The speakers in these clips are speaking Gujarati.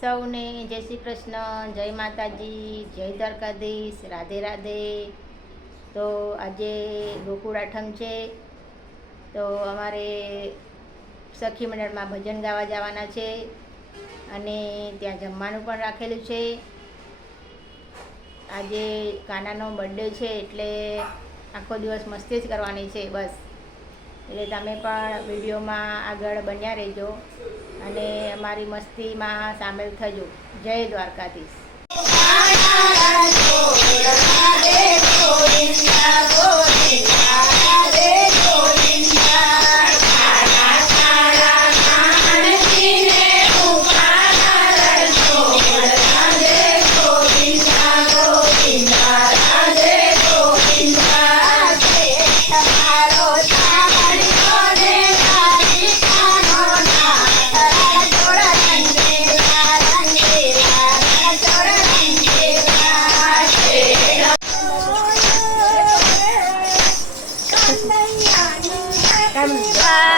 સૌને જય શ્રી કૃષ્ણ, જય માતાજી, જય દ્વારકાધીશ, રાધે રાધે. તો આજે ગોકુળ આઠમ છે. તો અમારે સખી મંડળમાં ભજન ગાવા જવાના છે અને ત્યાં જમવાનું પણ રાખેલું છે. આજે કાનાનો બર્થડે છે એટલે આખો દિવસ મસ્તી જ કરવાની છે બસ. એટલે તમે પણ વિડીયોમાં આગળ બન્યા રહેજો. અને અમારી મસ્તીમાં સામેલ થજો જય Dwarkadhish and die.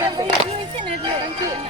Yang beli.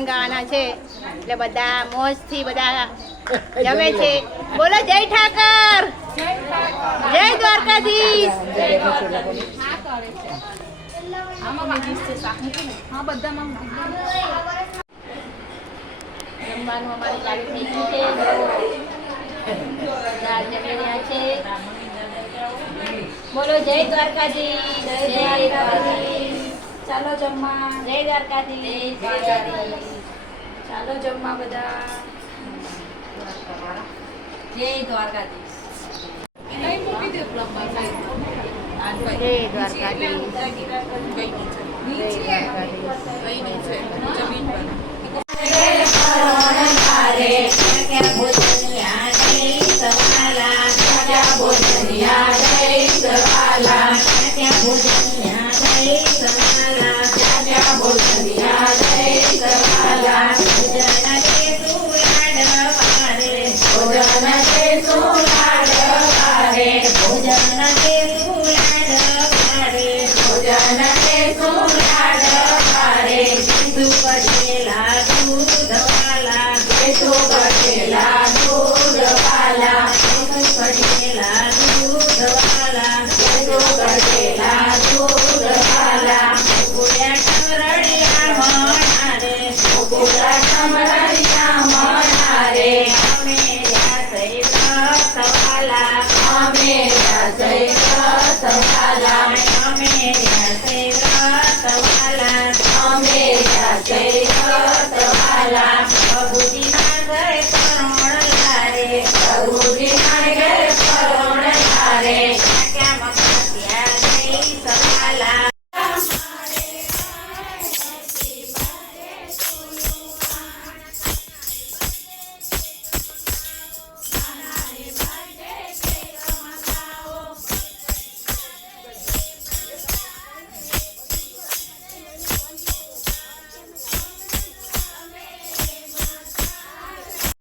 ભજન ગાવાના છે. એટલે બધા મોજથી બધા જમે છે. બોલો જય ઠાકર. જય દ્વારકાધીશ. જમવાનું અમારું ચાલુ થઈ ગયું છે. દાળ જમી રહ્યા છે. બોલો જય દ્વારકાધીશ. જય દ્વારકાધીશ. ચાલો જમવા. જય દ્વારકાધીશ. ચાલો જમવા બધા જય દ્વારકાધીશ ભોજન ભોજન